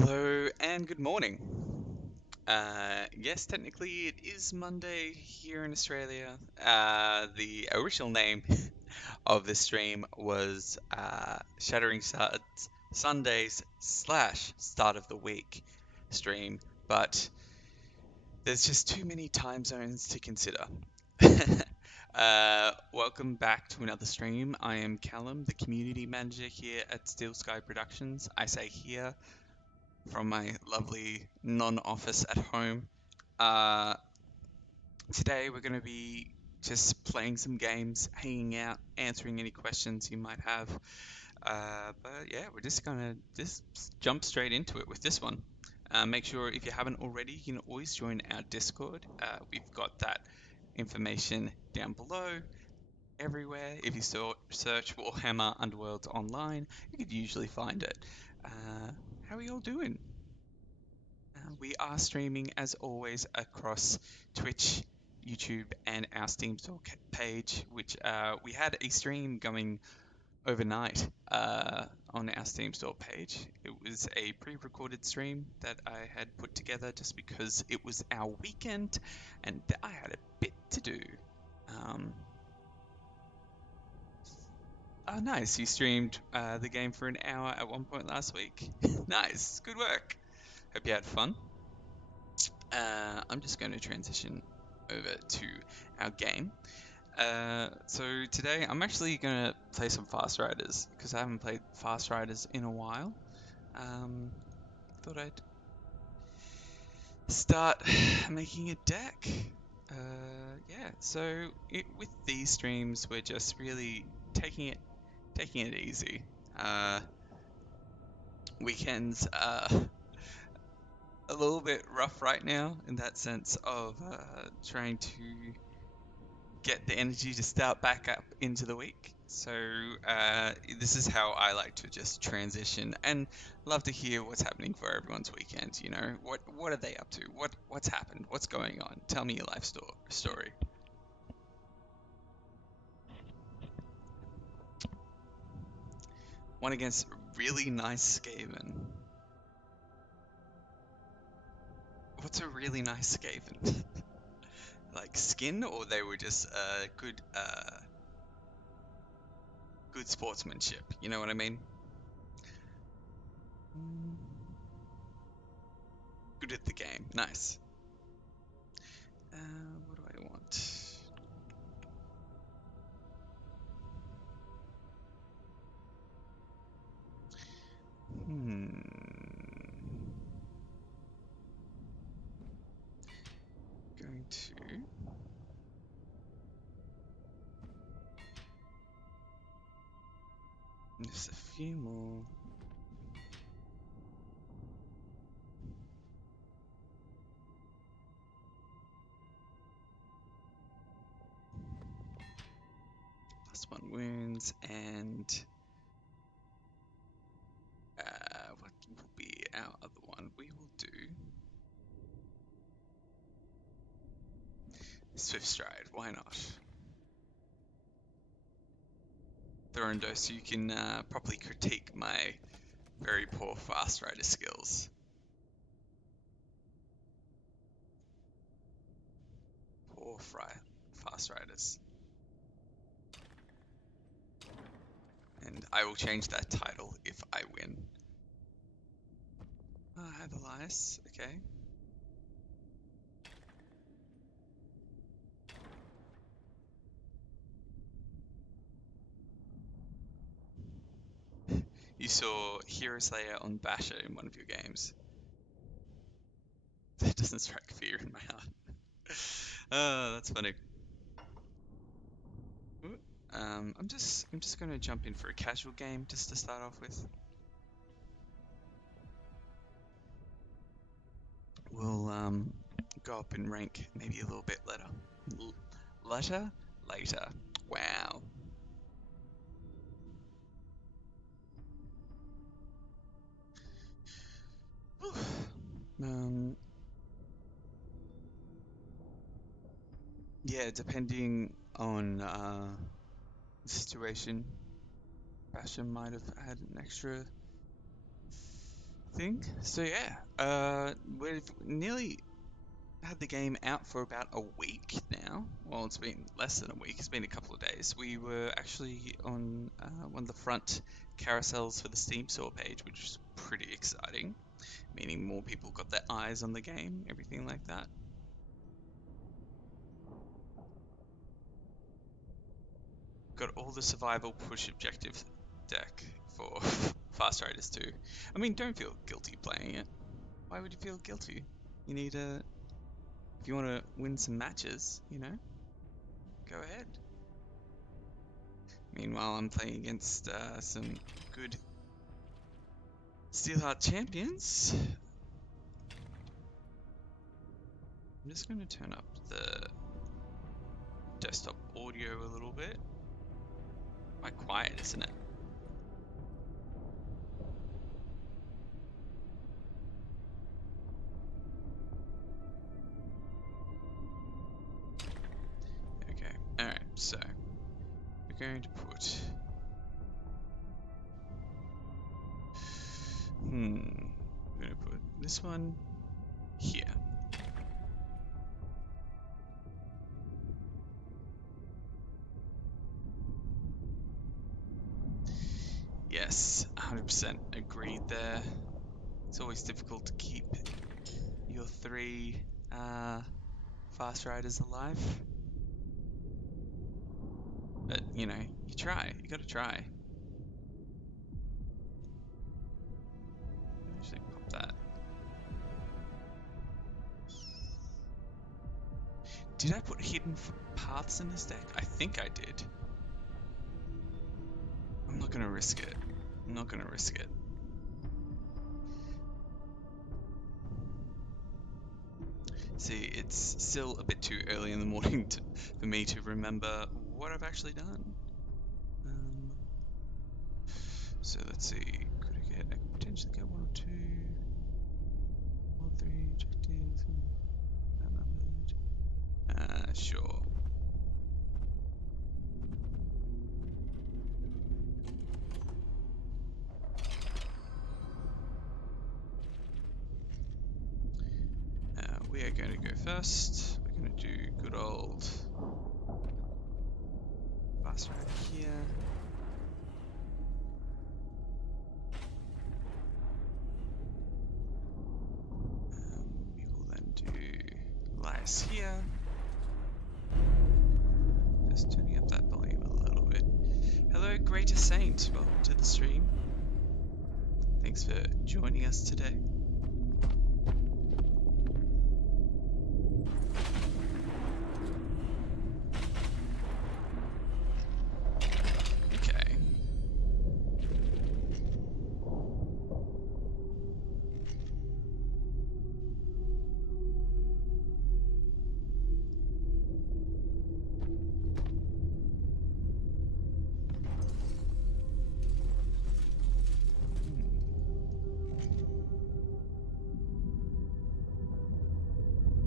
Hello and good morning. Yes, technically it is Monday here in Australia. The original name of the stream was Shattering Shards Sundays slash start of the week stream, but there's just too many time zones to consider. Welcome back to another stream. I am Callum, the community manager here at Steel Sky Productions. I say here from my lovely non-office at home. Uh, Today we're going to be just playing some games, hanging out, answering any questions you might have. But yeah, we're just going to just jump straight into it with this one. Make sure if you haven't already, you can always join our Discord. We've got that information down below everywhere. If you search Warhammer Underworlds online, you could usually find it. How are you all doing? We are streaming as always across Twitch, YouTube, and our Steam Store page, which we had a stream going overnight on our Steam Store page. It was a pre-recorded stream that I had put together just because it was our weekend and I had a bit to do. Um, oh, nice! You streamed the game for an hour at one point last week. Nice, good work. Hope you had fun. I'm just going to transition over to our game. So today I'm actually going to play some Fast Riders because I haven't played Fast Riders in a while. Thought I'd start making a deck. Yeah, so with these streams we're just really taking it easy. Weekends are a little bit rough right now in that sense of trying to get the energy to start back up into the week. So this is how I like to just transition, and love to hear what's happening for everyone's weekend. You know, what are they up to? What's happened? What's going on? Tell me your life story. One against really nice Skaven. What's a really nice Skaven? Like skin, or they were just good sportsmanship. You know what I mean? Good at the game. Nice. What do I want? Going to just a few more. +1 wounds, and what will be our other one? We will do Swift Stride. Why not? Thorondo, so you can properly critique my very poor Fast Rider skills. Poor Fast Riders. And I will change that title if I win. I have Elias, okay. You saw Hero Slayer on Basher in one of your games. That doesn't strike fear in my heart. Oh, that's funny. I'm just gonna jump in for a casual game just to start off with. We'll go up in rank maybe a little bit later. Later. Wow. Yeah, depending on the situation, Bastion might have had an extra thing. So yeah, we've nearly had the game out for about a week now. Well, it's been less than a week. It's been a couple of days. We were actually on one of the front carousels for the Steam store page, which is pretty exciting, meaning more people got their eyes on the game, everything like that. Got all the survival push objective deck for Fast Riders 2. I mean, don't feel guilty playing it. Why would you feel guilty? You need a... If you want to win some matches, you know, go ahead. Meanwhile, I'm playing against some good Steelheart champions. I'm just going to turn up the desktop audio a little bit. Quite quiet, isn't it? Okay, alright, so we're going to put... I'm going to put this one here. Yes, 100% agreed there. It's always difficult to keep your three fast riders alive. But, you know, you try. You gotta try. Actually, pop that. Did I put hidden paths in this deck? I think I did. I'm not gonna risk it. I'm not gonna risk it. See, it's still a bit too early in the morning for me to remember what I've actually done. So let's see. I could potentially get 1 or 2, 1 or 3 objectives. Sure. We are going to go first. We're going to do good old fast rider here. We will then do Elias here. Just turning up that volume a little bit. Hello, Greater Saint. Welcome to the stream. Thanks for joining us today.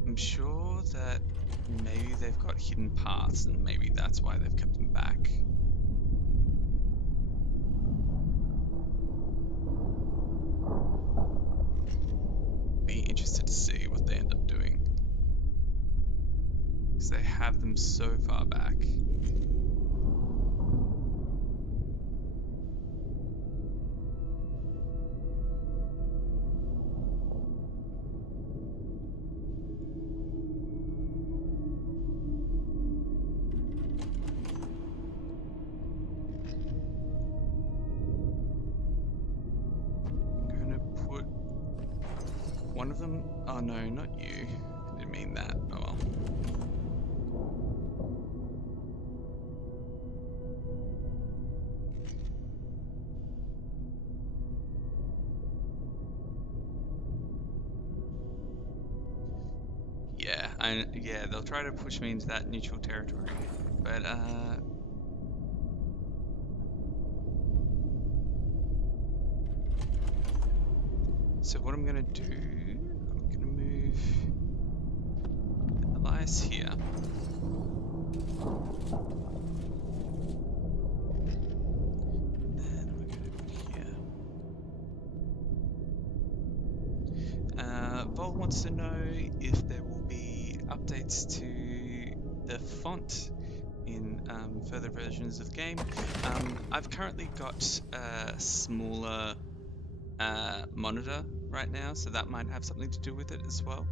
I'm sure that maybe they've got hidden paths and maybe that's why they've kept them back. Be interested to see what they end up doing. Because they have them so far back. One of them? Oh no, not you. I didn't mean that. Oh well. Yeah, they'll try to push me into that neutral territory. But so what I'm gonna do, I'm gonna move Elias here. And then we're gonna put here. Vol wants to know if there will be updates to the font in further versions of the game. I've currently got a smaller monitor right now, so that might have something to do with it as well.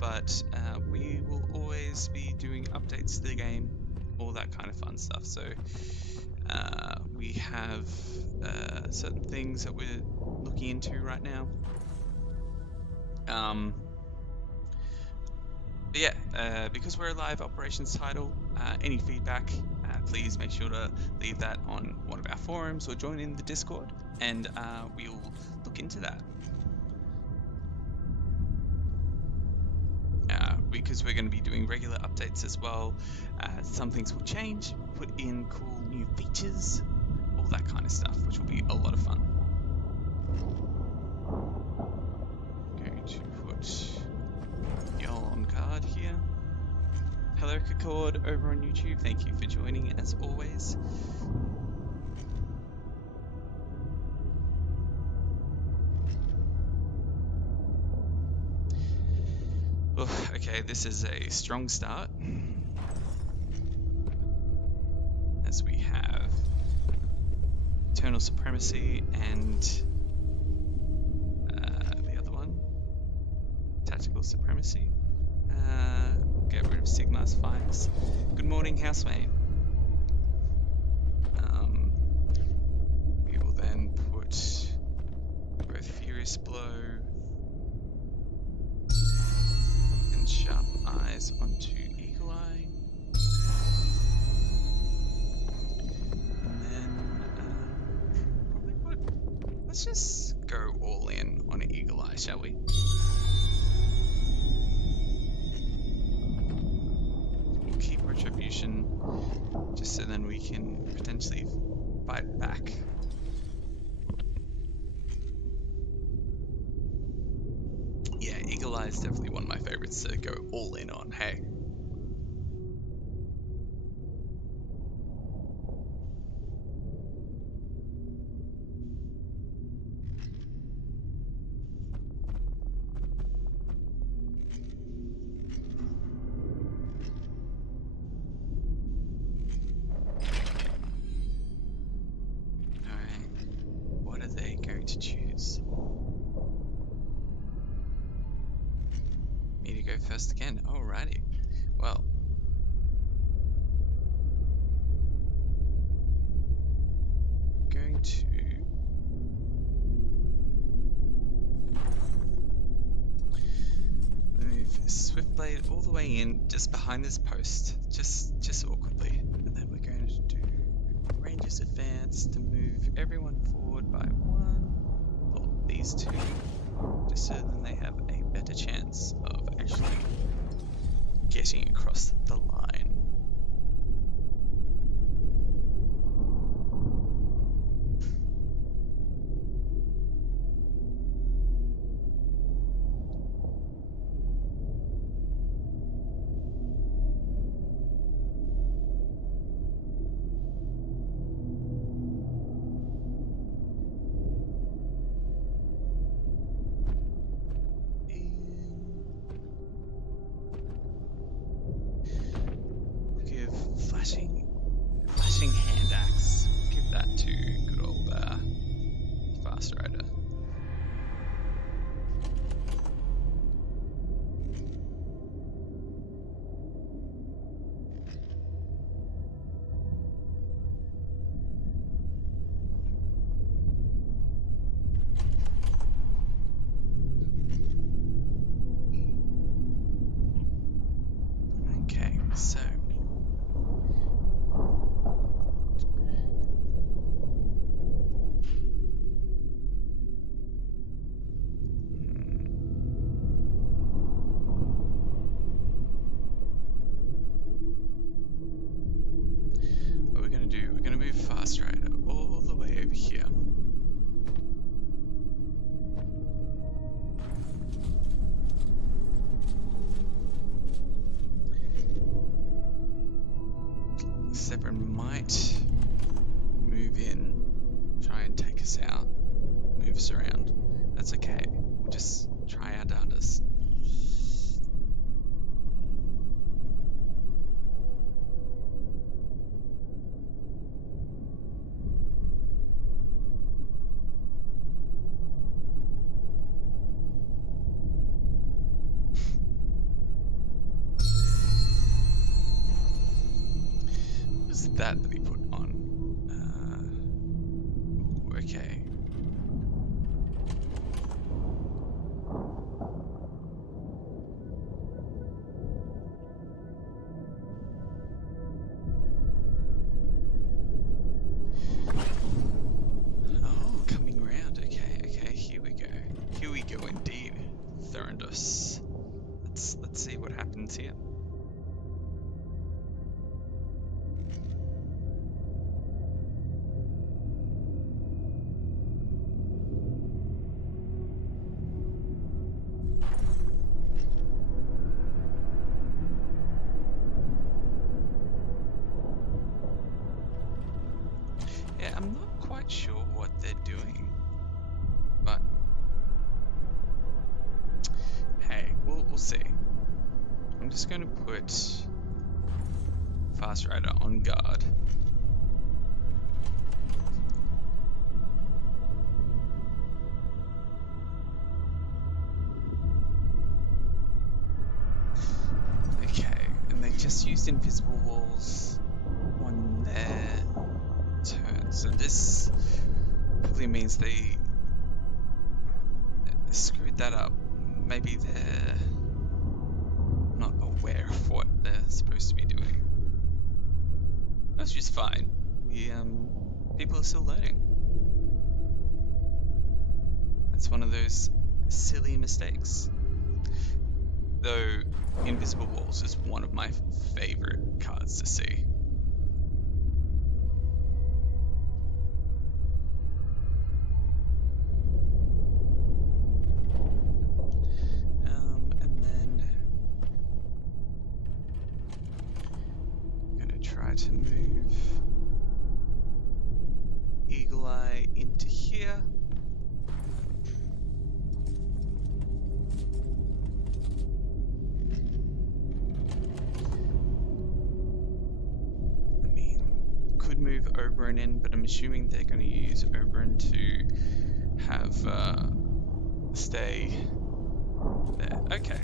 But we will always be doing updates to the game, all that kind of fun stuff. So we have certain things that we're looking into right now. But yeah, because we're a live operations title, any feedback, please make sure to leave that on one of our forums or join in the Discord, and we'll look into that. Because we're going to be doing regular updates as well, some things will change, put in cool new features, all that kind of stuff, which will be a lot of fun. Going to put y'all on guard here. Hello Kacord over on YouTube, thank you for joining as always. Okay, this is a strong start, as we have Eternal Supremacy and the other one, Tactical Supremacy. Get rid of Sigmar's Fires. Good morning, housemate. We will then put both Furious Blow and Sharp Eyes onto Eagle Eye. And then let's just go all in on Eagle Eye, shall we? We'll keep Retribution just so then we can potentially fight back. Yeah, Eagle Eye is definitely one of my favorites to go all in on, hey. Alright, what are they going to choose? Me to go first again. Alrighty. Well. Going to move Swiftblade all the way in, just behind this post, just awkwardly, and then we're going to do Ranger's Advance to move everyone forward by one, or these two, just so then they have a better chance of actually getting across the line. Flashing hand axe. Give that to good old Fast Rider. Okay, so what we're going to do, we're going to move Fast Rider all the way over here. that he put on? Ooh, okay. Oh, coming around. Okay, here we go. Here we go indeed, Thorndus. Let's see what happens here. Yeah, I'm not quite sure what they're doing, but hey, we'll see. I'm just going to put Fast Rider on guard. Okay, and they just used invisible walls on their turn, so this probably means they screwed that up. Maybe they're not aware of what they're supposed to be doing. That's just fine. People are still learning. That's one of those silly mistakes. Though invisible walls is one of my favorite cards to see. And then I'm gonna try to move Eagle Eye into here. Move Oberon in, but I'm assuming they're going to use Oberon to have stay there. Okay.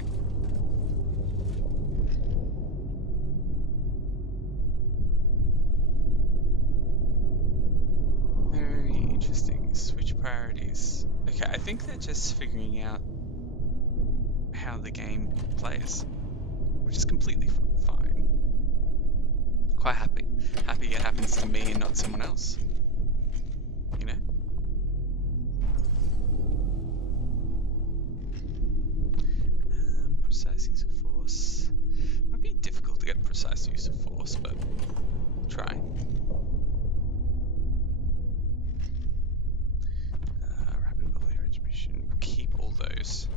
Very interesting. Switch priorities. Okay, I think they're just figuring out how the game plays, which is completely fine. Quite happy it happens to me and not someone else, you know? Precise use of force. Might be difficult to get precise use of force, but try. Rapid volley retribution. We'll keep all those.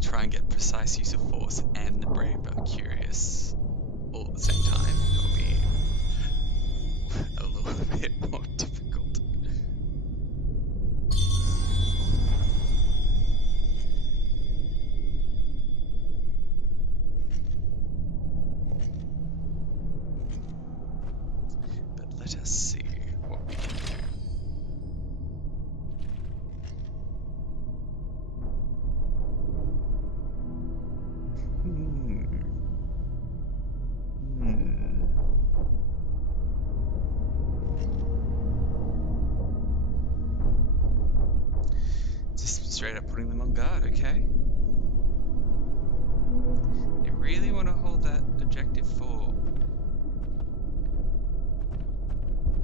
Try and get precise use of force and the brave but curious all at the same time. It'll be a little bit more difficult. But let us see what we can do. Just straight up putting them on guard, okay? They really want to hold that objective 4,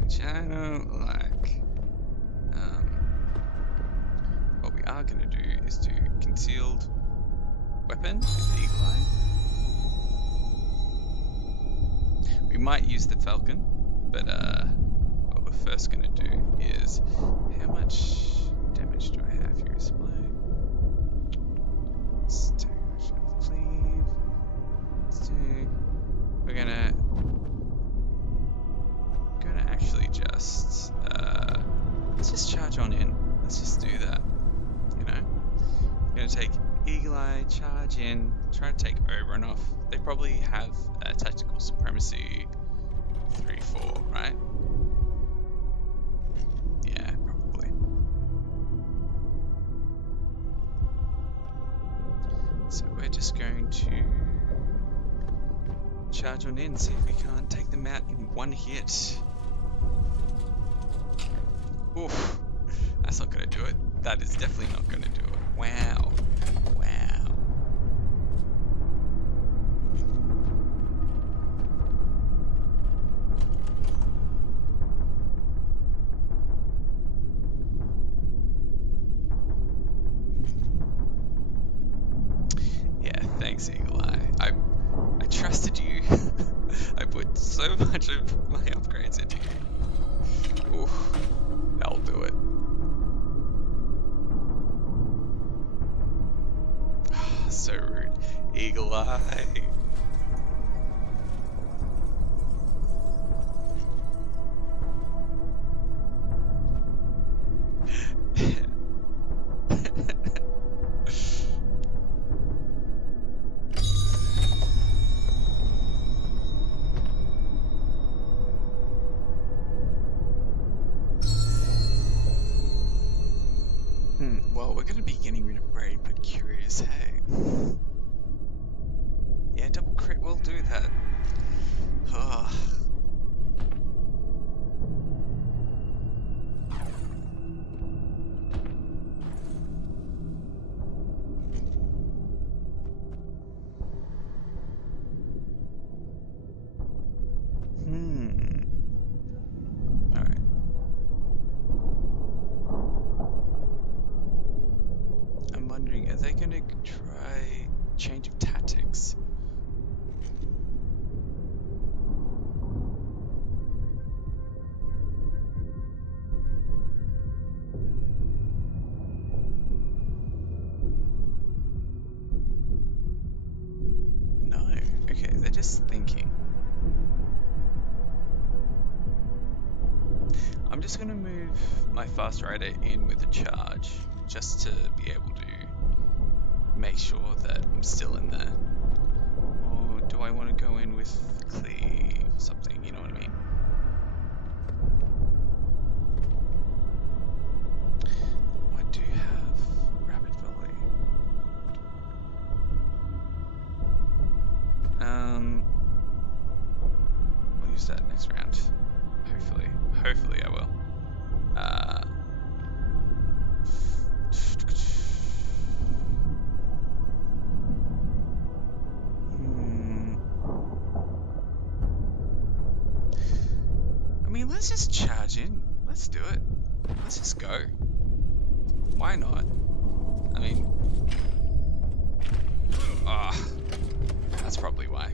which I don't like. What we are going to do is do concealed weapon with the Eagle Eye. We might use the Falcon, but what we're first going to do is how much damage do I have here? Explain. Let's take a cleave. Let's do. We're gonna actually just let's just charge on in. Let's just do that. You know, we're gonna take Eagle Eye, charge in, try to take Oberon off. They probably have tactical supremacy 3-4, right? Yeah, probably. So we're just going to charge on in, see if we can't take them out in one hit. Oof, that's not going to do it. That is definitely not going to do it. Wow. Wow. Yeah, thanks, Eagle Eye. I trusted you. I put so much of my upgrades into you. Oof, that'll do it. So rude. Eagle Eye. Well, we're going to be getting rid of Brave, but curious, hey? Yeah, double crit will do that. Oh. Alright. I'm wondering, are they going to try change of tactics? No. Okay, they're just thinking. I'm just going to move my fast rider in with a charge, just to be able to make sure that I'm still in there. Or do I want to go in with cleave or something, you know what I mean? I do have rapid volley. We'll use that next round. Hopefully I will. I mean, let's just charge in. Let's do it. Let's just go. Why not? I mean, that's probably why.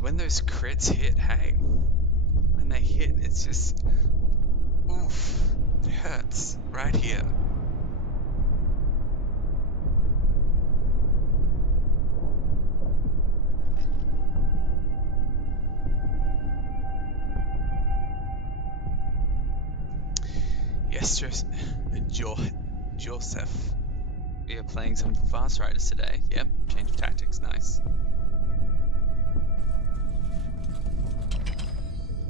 When those crits hit, hey, when they hit, it's just, oof, it hurts right here. Yes, Joseph, we are playing some Fast Riders today. Yep, change of tactics, nice.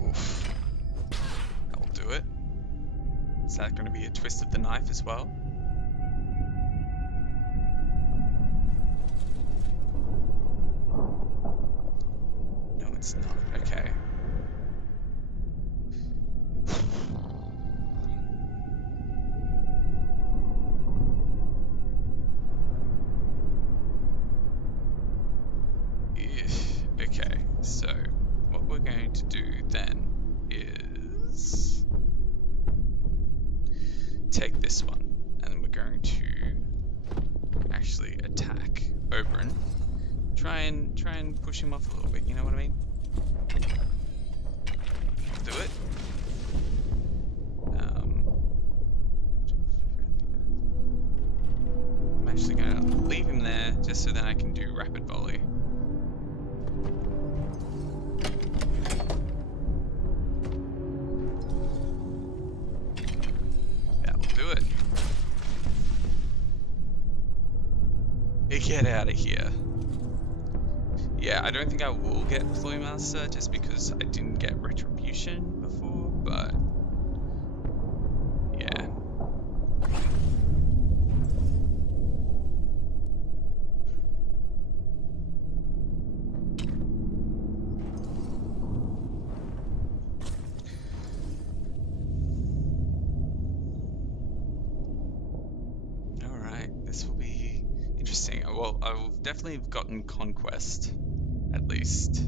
Oof. That'll do it. Is that going to be a twist of the knife as well? No, it's not. Okay. Okay, so what we're going to do then is take this one, and then we're going to actually attack Oberon. Try and push him off a little bit, you know what I mean? Do it. I'm actually going to leave him there just so that I can do rapid volley. Get out of here. Yeah, I don't think I will get Ploy Master just because I didn't get Retribution before, but yeah. Alright, this will be interesting. Well, I've definitely gotten Conquest, at least.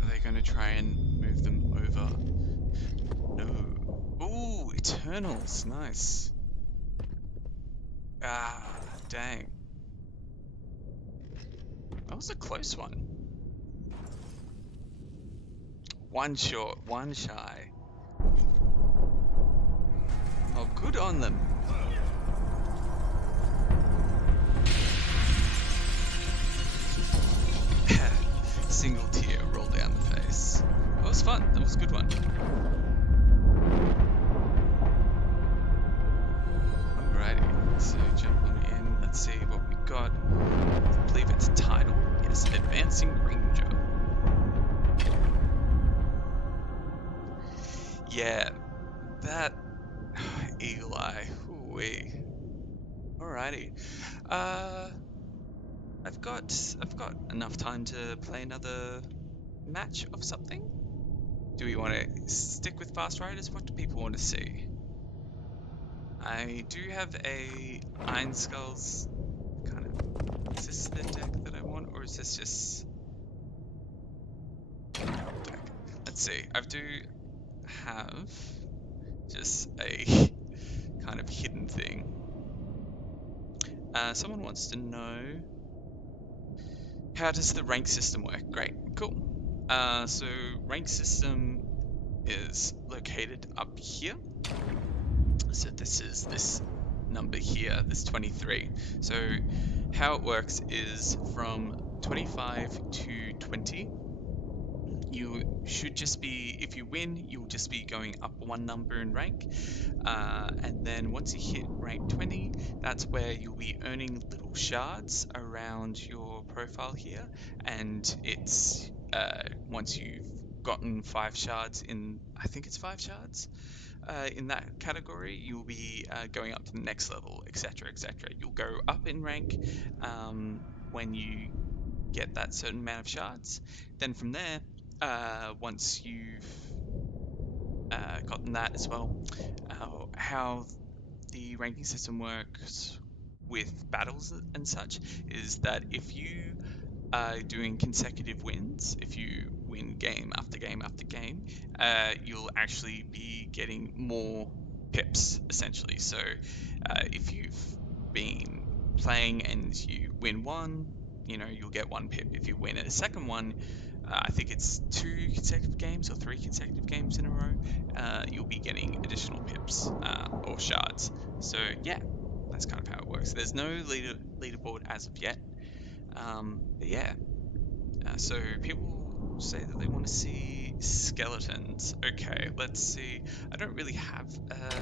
Are they going to try and move them over? No. Ooh, Eternals, nice. Ah, dang. That was a close one. One short, one shy. Oh, good on them. Single tear rolled down the face. That was fun. That was a good one. Alrighty, so jump on in. Let's see what we got. I believe it's a title. Yes, Advancing Ranger. Yeah, that Eagle Eye. Ooh-wee. Alrighty. I've got enough time to play another match of something. Do we want to stick with Fast Riders? What do people want to see? I do have a Iron Skulls kind of. Is this the deck that I want, or is this just deck? Let's see. I do have just a kind of hidden thing. Someone wants to know, how does the rank system work? Great, cool. So rank system is located up here. So this is this number here, this 23. So how it works is from 25 to 20, you should just be, if you win, you'll just be going up one number in rank. And then once you hit rank 20, that's where you'll be earning little shards around your profile here. And it's once you've gotten 5 shards in, I think it's 5 shards in that category, you'll be going up to the next level, etc., etc. You'll go up in rank when you get that certain amount of shards. Then from there, once you've gotten that as well, how the ranking system works with battles and such is that if you are doing consecutive wins, if you win game after game after game, you'll actually be getting more pips, essentially. So if you've been playing and you win one, you'll get 1 pip. If you win a second one, I think it's 2 consecutive games or 3 consecutive games in a row, you'll be getting additional pips or shards. So yeah, that's kind of how it works. There's no leaderboard as of yet. But yeah, so people say that they want to see skeletons. Okay, let's see. I don't really have a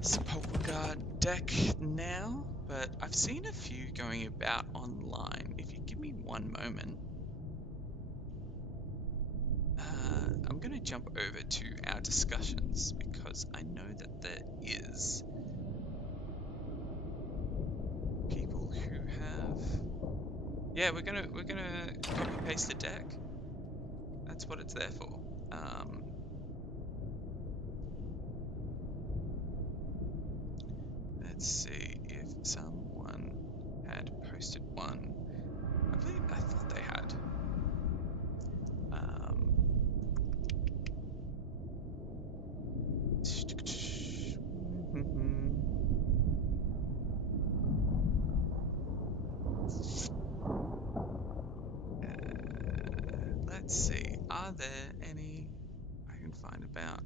Sepulchral Guard deck now, but I've seen a few going about online. If you give me one moment, I'm going to jump over to our discussions because I know that there is people who have. Yeah, we're gonna copy paste the deck. That's what it's there for. Let's see if someone had posted one. I thought they had. Let's see. Are there any I can find about?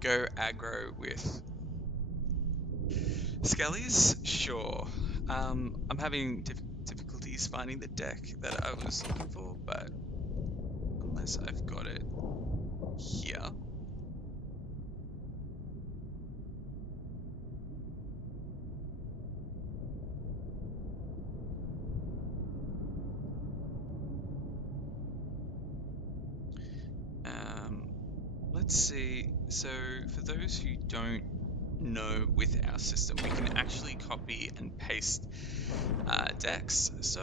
Go aggro with Skellies? Sure. I'm having difficulties finding the deck that I was looking for, but unless I've got it here. Let's see. So for those who don't know, with our system we can actually copy and paste decks. So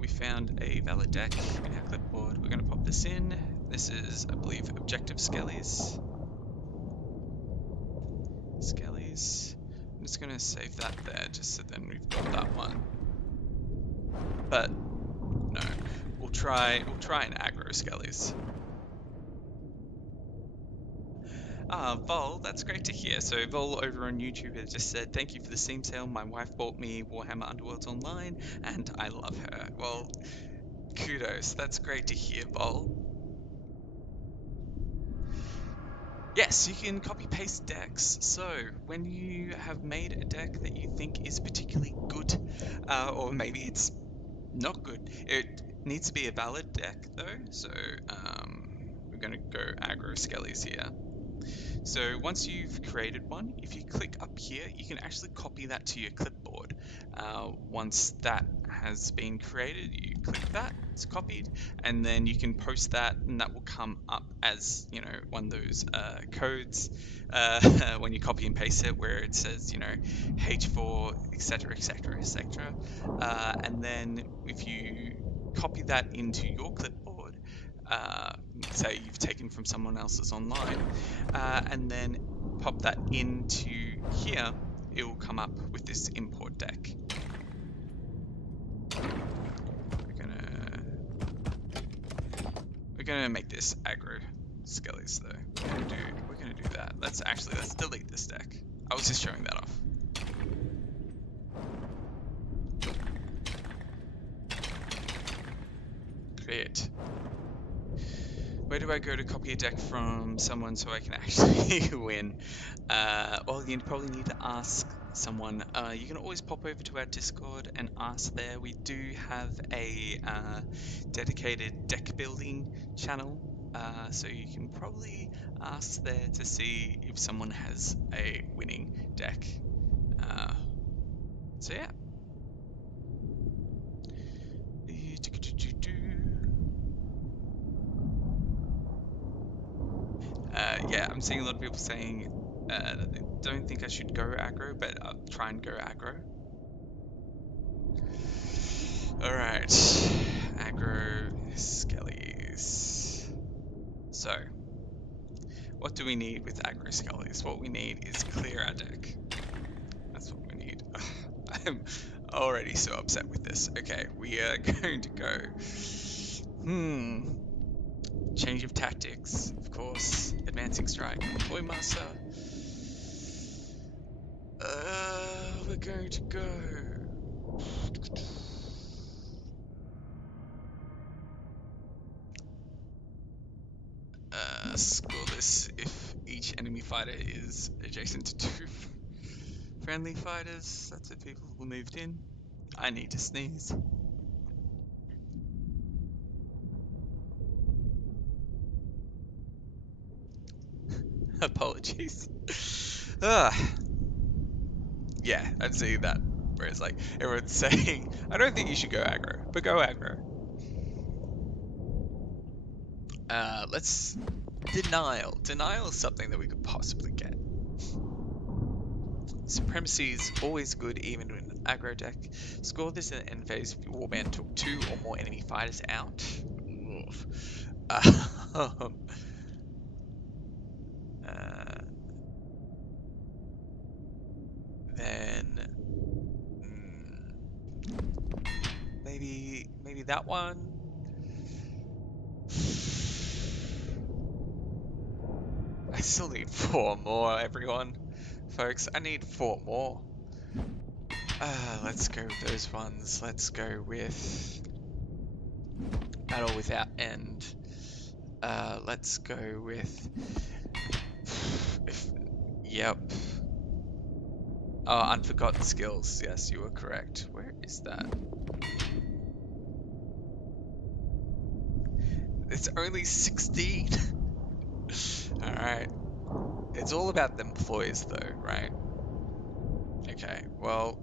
we found a valid deck in our clipboard. We're going to pop this in. This is, I believe, Objective Skellies. I'm just going to save that there just so then we've got that one. But no, we'll try an aggro Skellies. Vol, that's great to hear. So Vol over on YouTube has just said, thank you for the Steam sale. My wife bought me Warhammer Underworlds online and I love her. Well, kudos. That's great to hear, Vol. Yes, you can copy paste decks. So when you have made a deck that you think is particularly good, or maybe it's not good, it needs to be a valid deck though. So we're going to go aggro Skellies here. So once you've created one, if you click up here, you can actually copy that to your clipboard. Once that has been created, you click that, it's copied, and then you can post that, and that will come up as, you know, one of those codes when you copy and paste it, where it says, you know, H4, etc, etc, etc. And then if you copy that into your clipboard, say you've taken from someone else's online, and then pop that into here, it will come up with this import deck. We're gonna make this aggro Skellies though. We're gonna do that. Let's delete this deck. I was just showing that off. Create. Where do I go to copy a deck from someone so I can actually win? Well, you probably need to ask someone. You can always pop over to our Discord and ask there. We do have a dedicated deck building channel, so you can probably ask there to see if someone has a winning deck. So yeah. Yeah, I'm seeing a lot of people saying that they don't think I should go aggro, but I'll try and go aggro. Alright, aggro Skellies. So, what do we need with aggro Skellies? What we need is clear our deck. That's what we need. I'm already so upset with this. Okay, we are going to go... Change of tactics, of course. Advancing strike. Toy master. We're going to go. Score this if each enemy fighter is adjacent to 2 friendly fighters. That's if people were moved in. I need to sneeze. Apologies. Yeah, I'd say that. Where it's like, everyone's saying, I don't think you should go aggro, but go aggro. Let's... Denial. Denial is something that we could possibly get. Supremacy is always good, even in an aggro deck. Score this in the end phase if your warband took 2 or more enemy fighters out. Then maybe that one. I still need 4 more, everyone. Folks, I need 4 more. Let's go with those ones. Let's go with Battle Without End. Let's go with... Yep. Oh, unforgotten skills. Yes, you were correct. Where is that? It's only 16. Alright. It's all about them ploys though, right? Okay, well,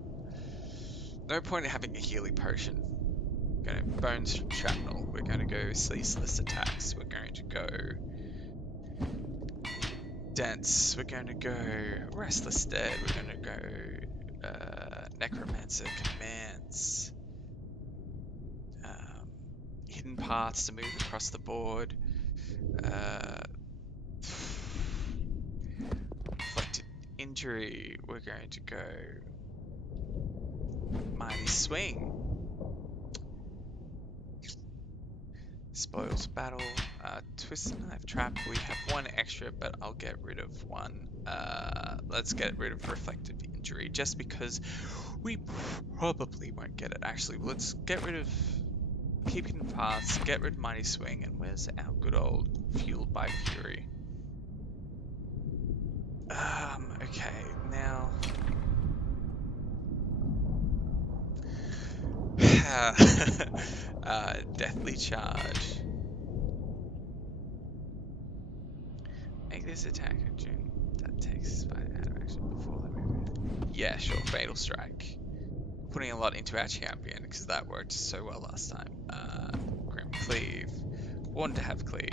no point in having a healing potion. We're going to bones from shrapnel. We're going to go ceaseless attacks. We're going to go dense. We're going to go restless dead. We're going to go necromancer commands. Hidden paths to move across the board. Inflicted injury. We're going to go mighty swing. Spoils battle. Twist knife trap. We have one extra, but I'll get rid of one. Let's get rid of reflective injury, just because we probably won't get it. Actually, let's get rid of keeping paths. Get rid of mighty swing. And where's our good old fueled by fury? Okay, now. Deathly charge. Make this attack engine that takes by out of action before the move. Yeah, sure. Fatal strike. Putting a lot into our champion because that worked so well last time. Grim cleave. Want to have cleave.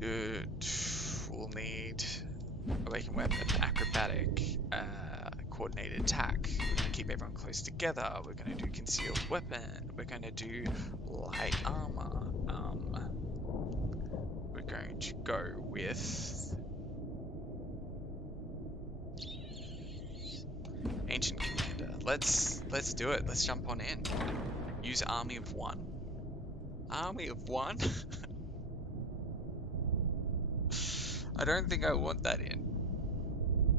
Good. We'll need awakened weapon, acrobatic, coordinated attack. We're going to keep everyone close together. We're going to do concealed weapon. We're going to do light armor. We're going to go with ancient commander. Let's do it. Let's jump on in. Use army of one. Army of one. I don't think I want that in.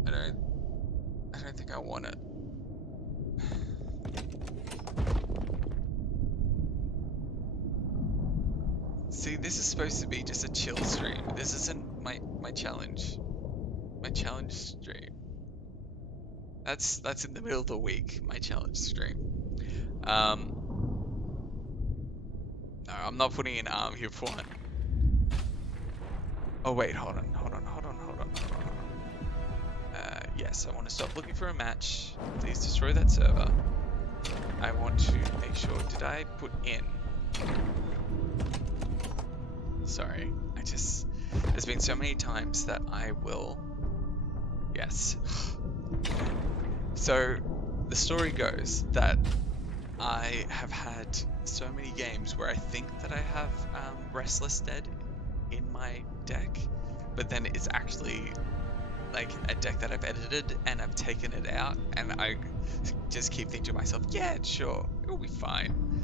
I don't think I want it. See, this is supposed to be just a chill stream. This isn't my challenge. My challenge stream. That's in the middle of the week, my challenge stream. No, I'm not putting in army of one. Oh wait, hold on. Yes, I want to stop looking for a match. Please destroy that server. I want to make sure, did I put in? Sorry, there's been so many times that I will, yes. So, the story goes that I have had so many games where I think that I have Restless Dead in my deck, but then it's actually like a deck that I've edited and I've taken it out, and I just keep thinking to myself, yeah, sure, it'll be fine.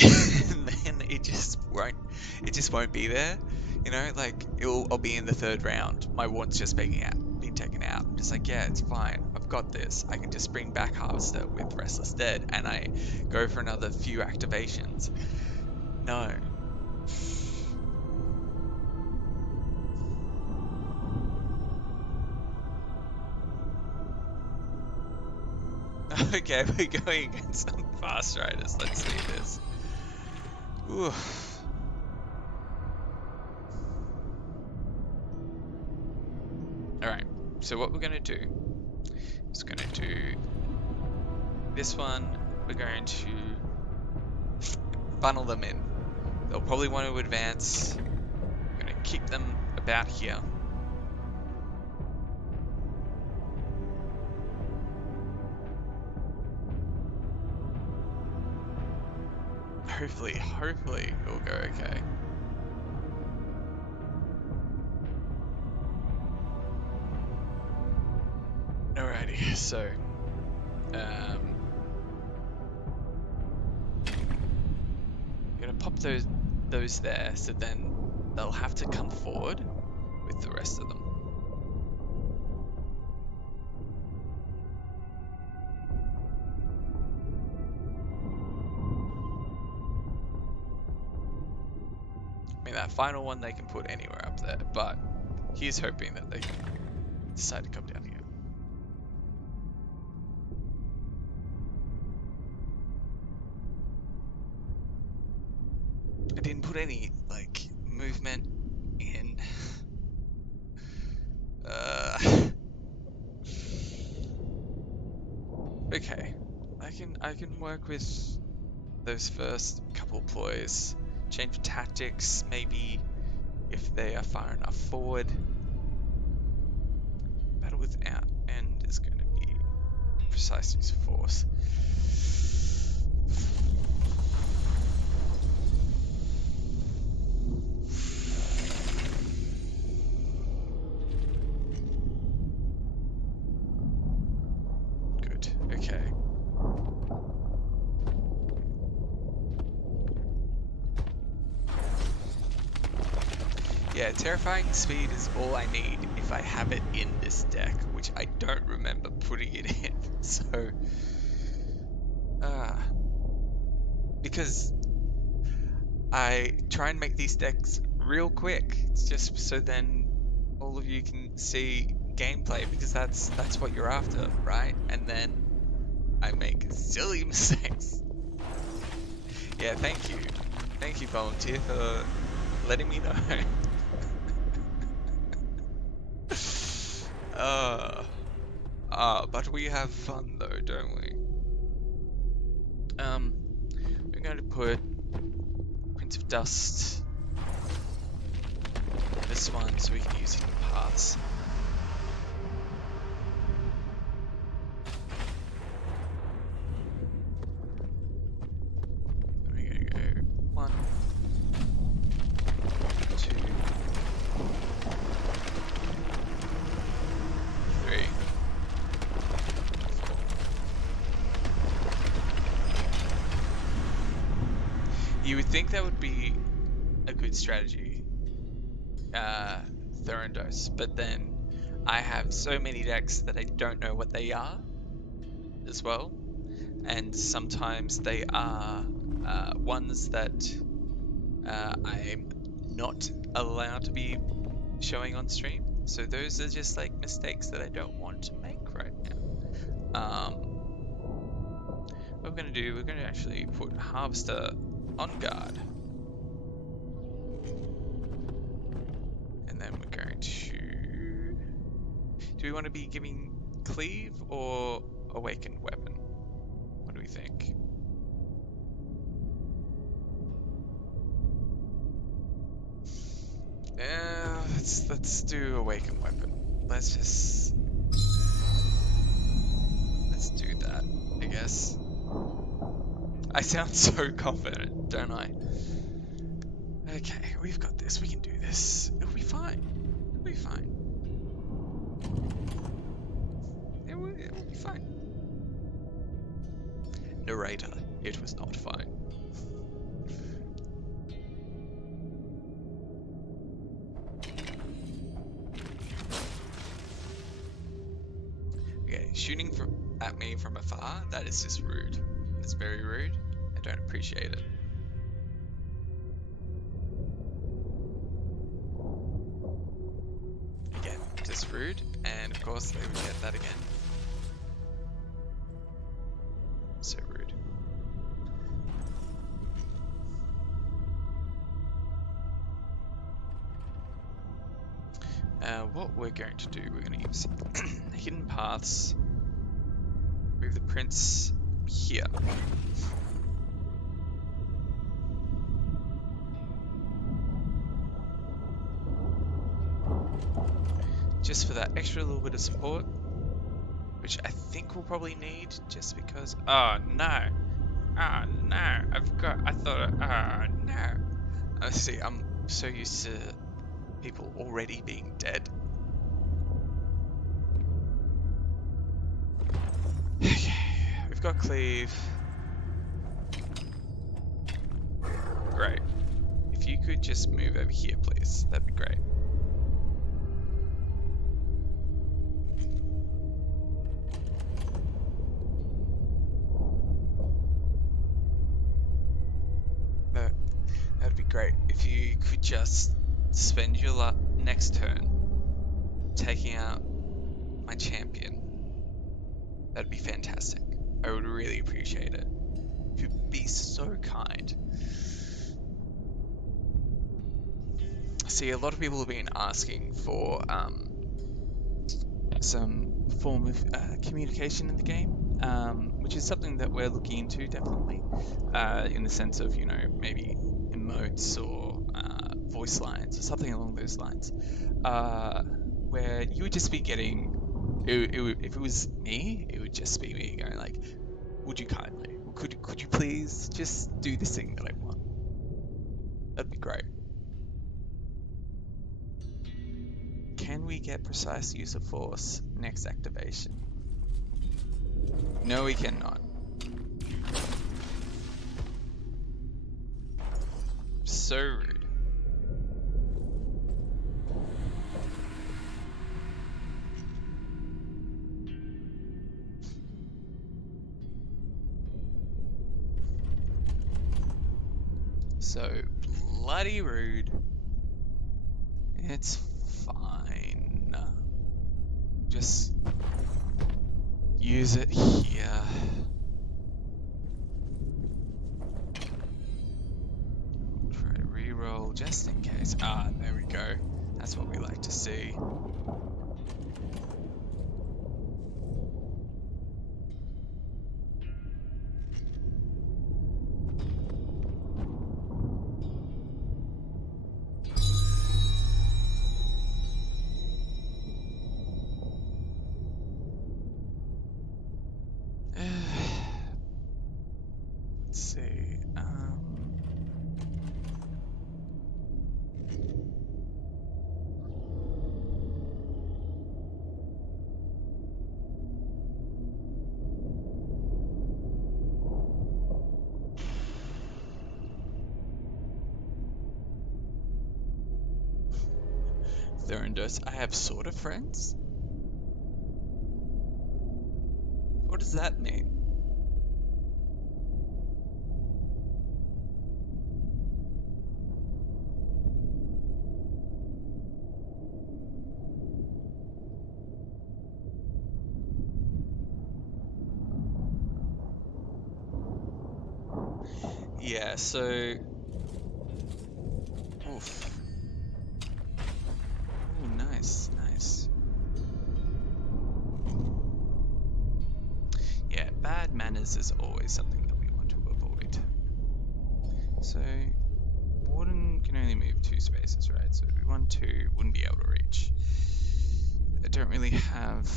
And then it just won't be there, you know, like I'll be in the third round, my ward's just being taken out. I'm just like, yeah, it's fine, I've got this. I can just bring back Harvester with Restless Dead and I go for another few activations. No. Okay, we're going against some fast riders. Let's see this. Ooh. Alright, so what we're going to do is going to do this one. We're going to funnel them in. They'll probably want to advance. We're going to keep them about here. Hopefully it'll go okay. Alrighty, so I'm gonna pop those there, so then they'll have to come forward with the rest of them. that final one they can put anywhere up there, but he's hoping that they decide to come down here. I didn't put any, like, movement in. Okay, I can work with those first couple ploys. Change tactics, maybe if they are far enough forward. Battle without end is going to be precise use of force. Good, okay. Yeah, terrifying speed is all I need if I have it in this deck, which I don't remember putting it in. So, because I try and make these decks real quick, just so then all of you can see gameplay, because that's what you're after, right? And then I make silly mistakes. Yeah, thank you, volunteer, for letting me know. But we have fun though, don't we? We're going to put Prince of Dust this one so we can use hidden paths. We're going to go 1, 2, 3, 4. You would think that would be a good strategy, Thorndos, but then I have so many decks that I don't know what they are as well, and sometimes they are ones that I'm not allowed to be showing on stream, so those are just like mistakes that I don't want to make right now. What we're going to do, we're going to actually put Harvester on guard. And then we're going to... Do we want to be giving Cleave or Awakened Weapon? What do we think? Yeah, let's do Awakened Weapon. Let's do that, I guess. I sound so confident, don't I? Okay, we've got this. We can do this. It'll be fine. It'll be fine. It will be fine. Narrator, it was not fine. Okay, shooting at me from afar, that is just rude. It's very rude. I don't appreciate it. Again, just rude, and of course they would get that again. So rude. What we're going to do, we're going to use hidden paths. Move the prince here. Just for that extra little bit of support, which I think we'll probably need, just because. Oh no! Oh no! I thought. Oh no! See, I'm so used to people already being dead. Okay, we've got Cleave. Great. If you could just move over here, please, that'd be great. That'd be great if you could just spend your next turn taking out my champion. That'd be fantastic. I would really appreciate it. If you'd be so kind. See, a lot of people have been asking for some form of communication in the game, which is something that we're looking into definitely, in the sense of, you know, maybe emotes or voice lines or something along those lines, where you would just be getting, if it was me, it would just be me going like, would you kindly, could you please just do this thing that I want? That'd be great. Can we get precise use of force next activation? No, we cannot. So rude. So bloody rude. It's fine. Just use it here. Try to reroll just in case. Ah, there we go. That's what we like to see. Let's see. Thorndos, I have sort of friends? What does that mean? Yeah, so... Oof. Oh, nice, nice. Yeah, bad manners is always something that we want to avoid. So, Warden can only move 2 spaces, right? So if we want to, wouldn't be able to reach. I don't really have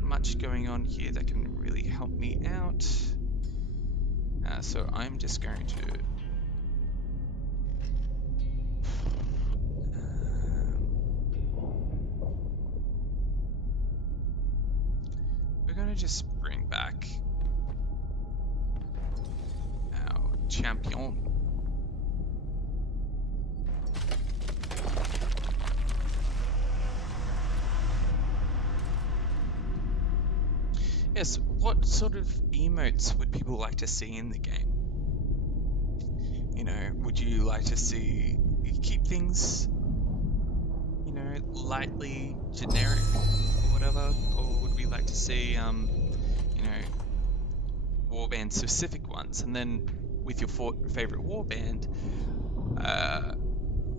much going on here that can really help me out. So I'm just going to... we're going to just bring back our champion. Yes, what sort of emotes would people like to see in the game? You know, would you like to see you keep things, you know, lightly generic or whatever, or would we like to see, you know, warband specific ones? And then with your favorite warband,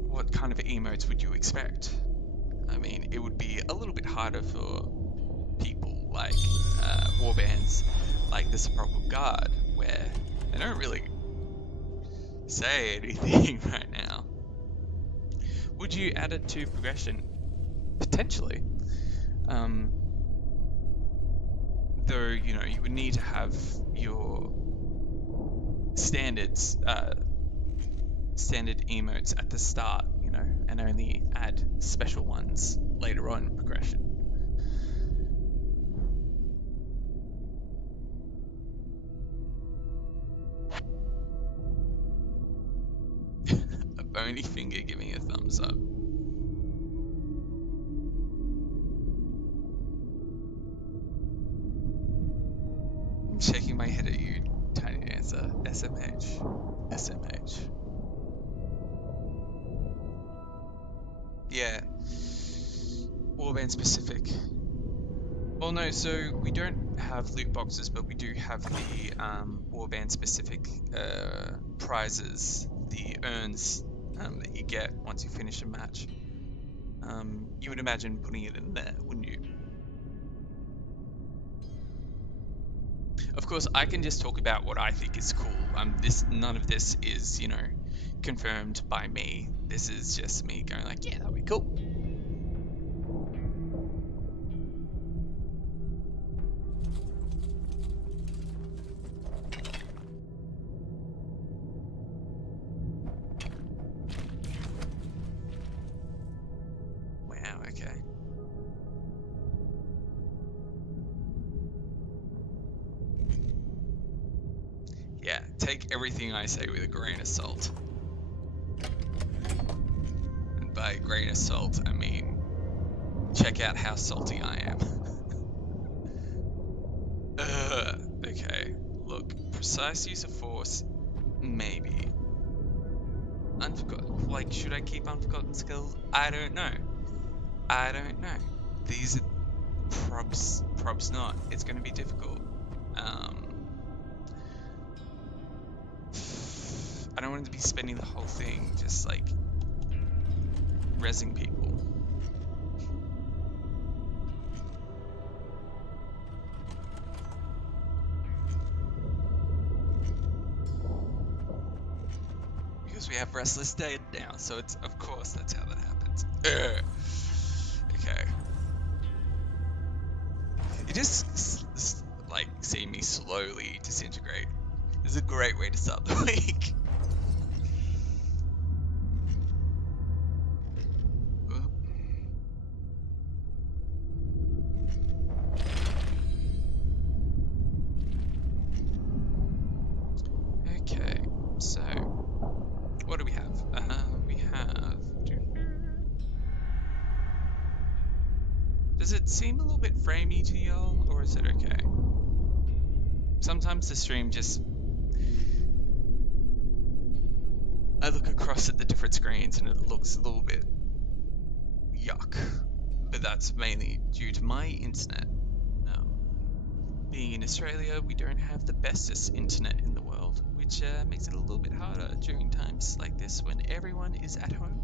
what kind of emotes would you expect? I mean, it would be a little bit harder for people like warbands like the Sepulchral Guard, where they don't really say anything right now. Would you add it to progression? Potentially. Though, you know, you would need to have your standards, standard emotes at the start, you know, and only add special ones later on in progression. A bony finger giving a thumbs up. I'm shaking my head at you, tiny dancer. SMH. SMH. Yeah. Warband specific. Well, no, so we don't have loot boxes, but we do have the warband specific prizes, the urns that you get once you finish a match. You would imagine putting it in there, wouldn't you? Of course, I can just talk about what I think is cool. None of this is, confirmed by me. This is just me going like, yeah, that'd be cool. Wow, okay. Yeah, take everything I say with a grain of salt. And by grain of salt, I mean, check out how salty I am. Okay, look, precise use of force, maybe. Unforgotten, like, should I keep unforgotten skills? I don't know. These are probs not. It's going to be difficult. I don't want to be spending the whole thing just like rezzing people. Because we have Restless Dead now, so it's, of course that's how that happens. Okay. You just like see me slowly disintegrate. This is a great way to start the week. Okay, so what do we have? We have. Does it seem a little bit framey to y'all, or is it okay? Sometimes the stream just. I look across at the different screens and it looks a little bit yuck, but that's mainly due to my internet. Being in Australia, we don't have the bestest internet in the world, which makes it a little bit harder during times like this when everyone is at home.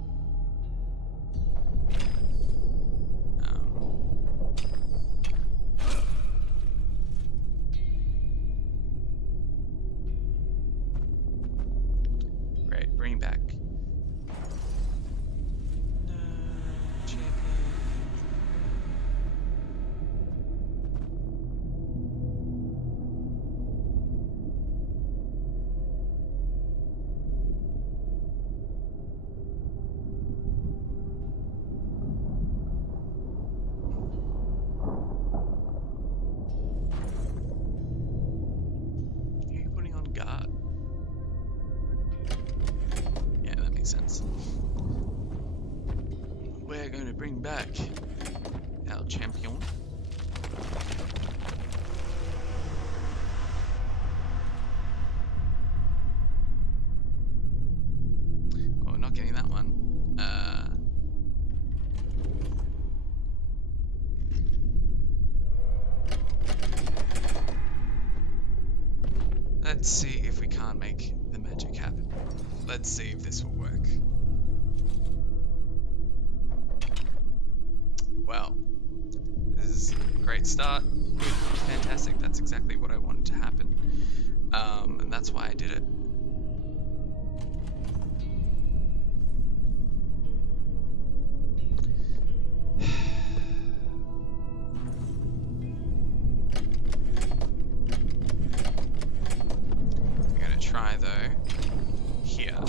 Right, bring back. We're going to bring back our champion. Oh, we're not getting that one. Let's see if we can't make the magic happen. Let's see if this will work. Well, this is a great start. Fantastic. That's exactly what I wanted to happen. And that's why I did it. I'm gonna try though. Here.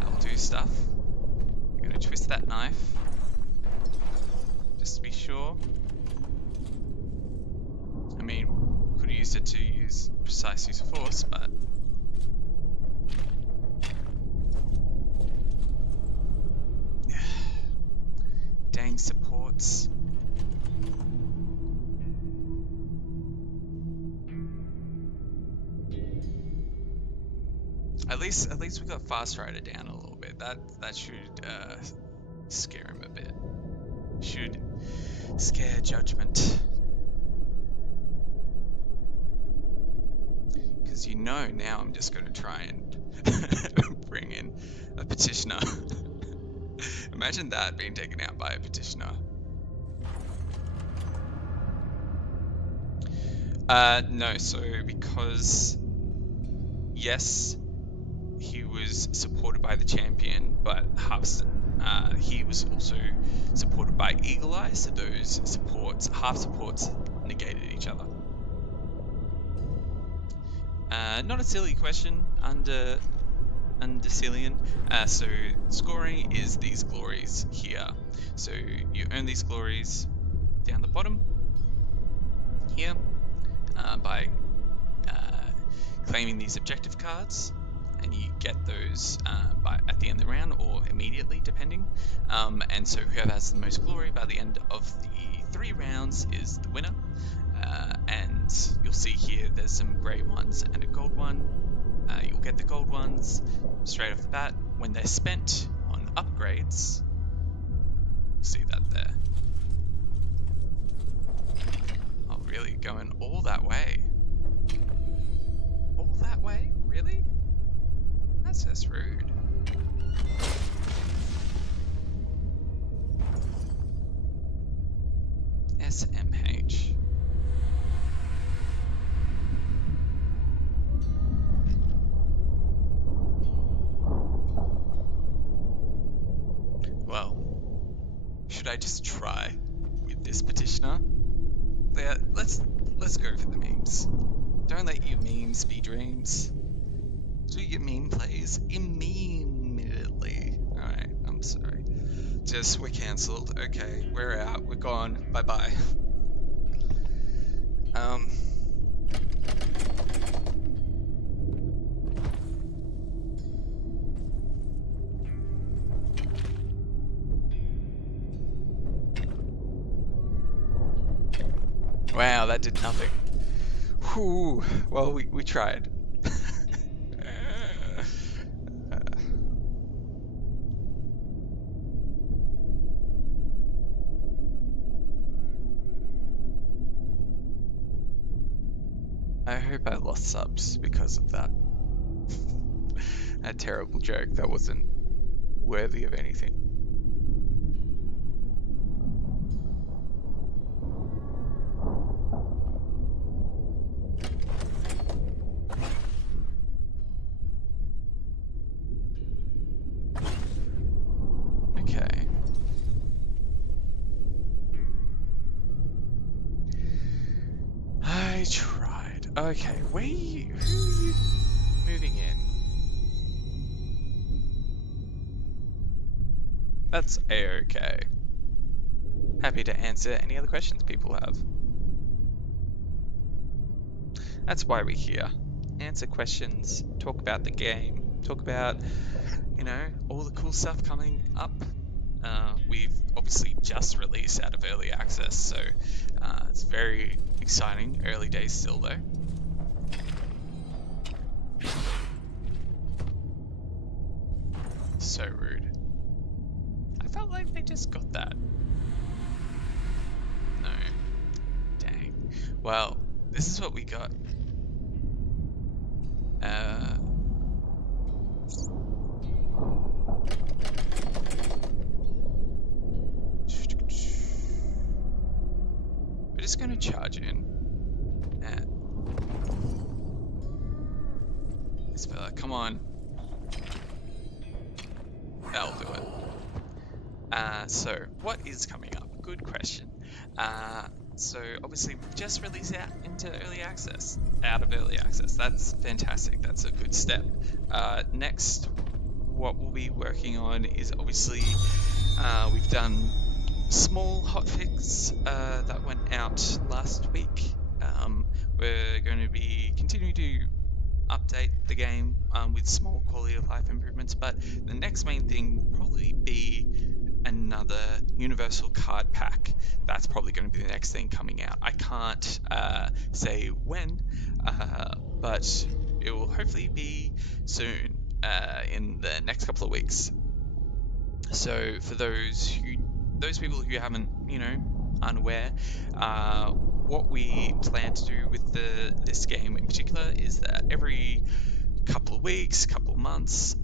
That'll do stuff. I'm gonna twist that knife. Just to be sure. I mean, could have used it to use precise use of force, but dang supports. At least we got Fast Rider down a little bit. That should Scare him a bit. Should scare judgment. Because you know now I'm just going to try and bring in a petitioner. Imagine that being taken out by a petitioner. No, so because yes, he was supported by the champion, but he was also supported by Eagle Eye, so those half supports negated each other. Not a silly question under Cillian. So scoring is these glories here. So you earn these glories down the bottom here by claiming these objective cards, and you get those at the end of the round or immediately, depending. And so whoever has the most glory by the end of the 3 rounds is the winner. And you'll see here there's some grey ones and a gold one. You'll get the gold ones straight off the bat. When they're spent on upgrades, you'll see that there. Oh, really? Going all that way? All that way? Really? That's just rude. SMH. Well, should I just try with this petitioner? Yeah, let's go for the memes. Don't let your memes be dreams. Do your meme plays immediately. Alright, I'm sorry. We're cancelled. Okay, we're out. We're gone. Bye-bye. Wow, that did nothing. Whew. Well, we tried. I hope I lost subs because of that. A terrible joke that wasn't worthy of anything. Okay. I tried. Okay, who are you moving in? That's a-okay. Happy to answer any other questions people have. That's why we're here. Answer questions, talk about the game, talk about, you know, all the cool stuff coming up. We've obviously just released out of early access, so it's very exciting. Early days still, though. So rude. I felt like they just got that. No. Dang. Well, this is what we got. We're just going to charge in. This fella, come on. That'll do it. So, what is coming up? Good question. So, obviously, we've just released out of early access. That's fantastic. That's a good step. Next, what we'll be working on is obviously we've done small hotfix that went out last week. We're going to be continuing to update the game with small quality of life improvements, but the next main thing will probably be another universal card pack. That's probably going to be the next thing coming out. I can't say when, but it will hopefully be soon, in the next couple of weeks. So for those people who haven't, unaware, what we plan to do with this game in particular is that every couple of weeks, couple of months,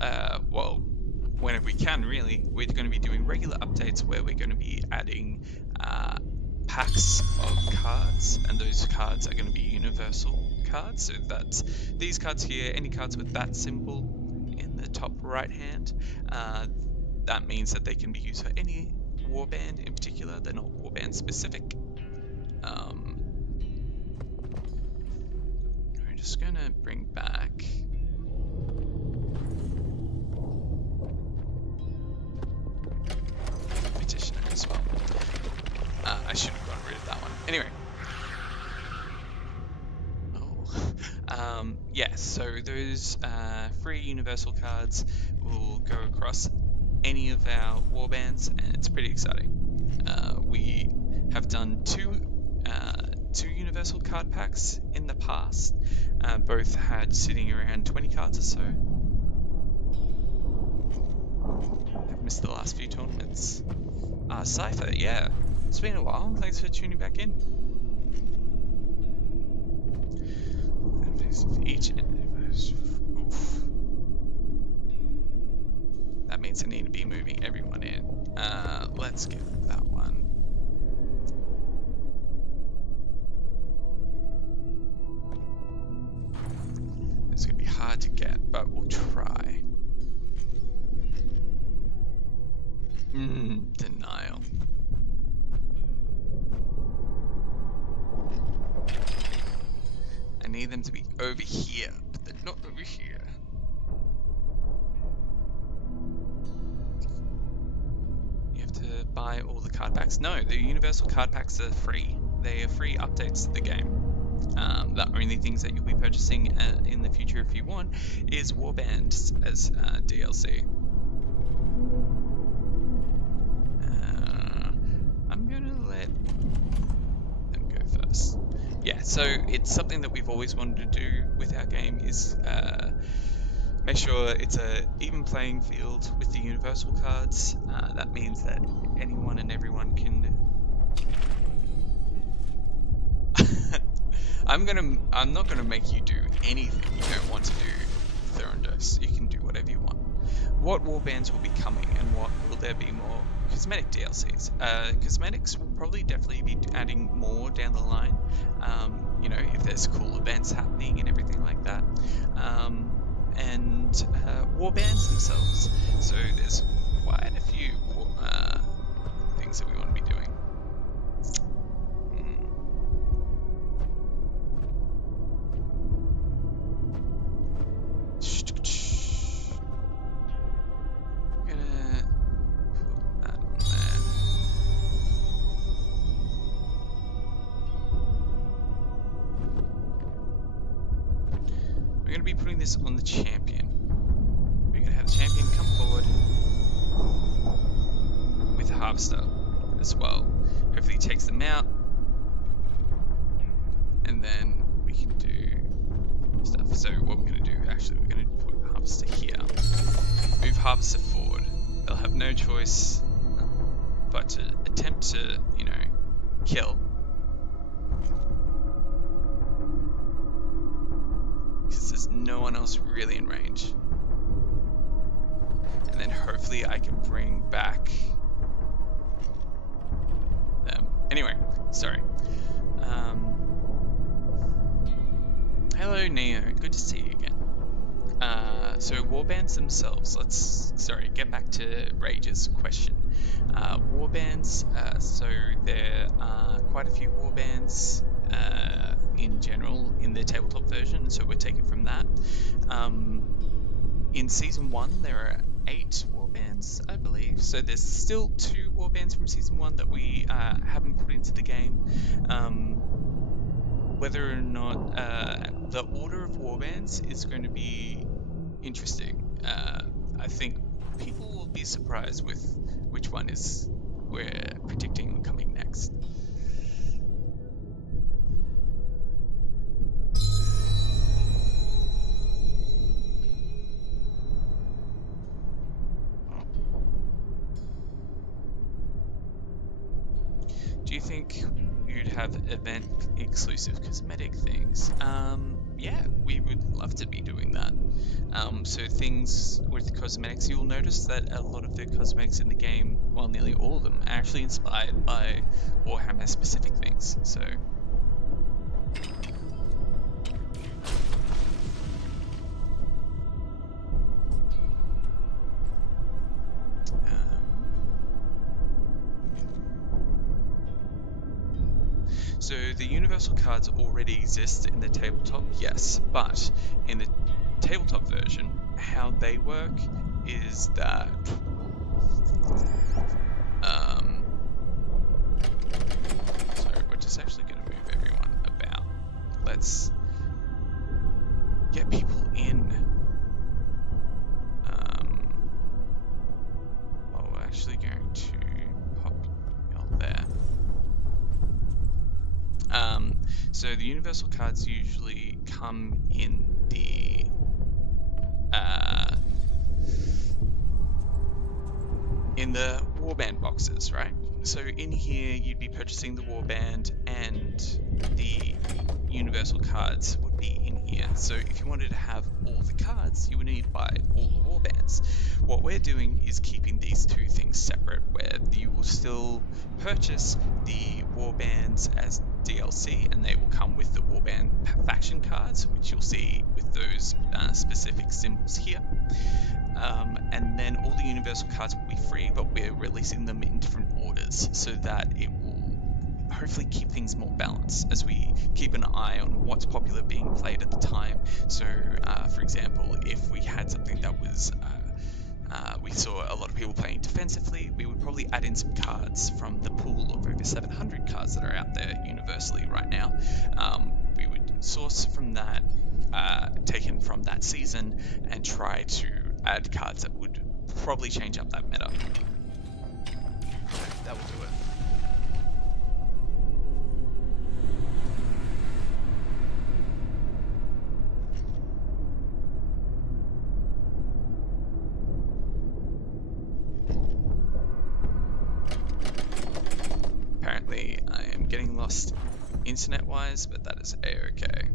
whenever we can, really, we're going to be doing regular updates where we're going to be adding packs of cards, and those cards are going to be universal cards. So that's these cards here, any cards with that symbol in the top right hand, that means that they can be used for any warband in particular. They're not warband specific. We're just going to bring back petitioner as well. I should have gotten rid of that one. Anyway. Yes, so those free universal cards will go across any of our warbands, and it's pretty exciting. We have done two universal card packs in the past. Both had sitting around 20 cards or so. I've missed the last few tournaments. Cypher, yeah, it's been a while. Thanks for tuning back in. Oof. That means I need to be moving everyone in. Let's get that one. It's gonna be hard to get, but we'll try. Denial. I need them to be over here, but they're not over here. You have to buy all the card packs. No, the universal card packs are free. They are free updates to the game. The only things that you'll be purchasing in the future, if you want, is warbands as DLC. I'm gonna let them go first. Yeah, so it's something that we've always wanted to do with our game is make sure it's a even playing field with the universal cards. That means that anyone and everyone can. I'm not gonna make you do anything you don't want to do, Thorndos. You can do whatever you want. What warbands will be coming, and what will there be more cosmetic DLCs? Cosmetics will probably definitely be adding more down the line. If there's cool events happening and everything like that. And warbands themselves. So there's quite a few things that we want to be doing. This on the champion. We're going to have the champion come forward with a harvester as well. Hopefully he takes them out, and then we can do stuff. So what we're going to do, actually, we're going to put a harvester here. Move harvester forward. They'll have no choice but to attempt to, kill. There's no one else really in range. And then hopefully I can bring back them. Anyway, sorry. Hello Neo, good to see you again. So warbands themselves, get back to Rage's question. Warbands, so there are quite a few warbands in general in the tabletop version, so we're taking from that. In Season 1 there are 8 warbands, I believe, so there's still 2 warbands from Season 1 that we haven't put into the game. Whether or not the order of warbands is going to be interesting. I think people will be surprised with which one is we're predicting coming next. Do you think you'd have event exclusive cosmetic things? Yeah, we would love to be doing that. So things with cosmetics, you'll notice that a lot of the cosmetics in the game, well, nearly all of them, are actually inspired by Warhammer specific things. So So the universal cards already exist in the tabletop, yes, but in the tabletop version, how they work is that sorry, we're just actually going to move everyone about. Let's get people in. Well, we're actually going to pop out there. So the universal cards usually come in the warband boxes, right? So in here you'd be purchasing the warband and the universal cards would be in here. So if you wanted to have all the cards, you would need to buy all the warbands. What we're doing is keeping these two things separate, where you will still purchase the warbands as DLC, and they will come with the warband faction cards, which you'll see with those specific symbols here. And then all the universal cards will be free, but we're releasing them in different orders so that it will hopefully keep things more balanced as we keep an eye on what's popular being played at the time. So for example, if we had something that was we saw a lot of people playing defensively, we would probably add in some cards from the pool of over 700 cards that are out there universally right now. We would source from that, taken from that season, and try to add cards that would probably change up that meta. That will do it. Apparently, I am getting lost internet-wise, but that is a-okay.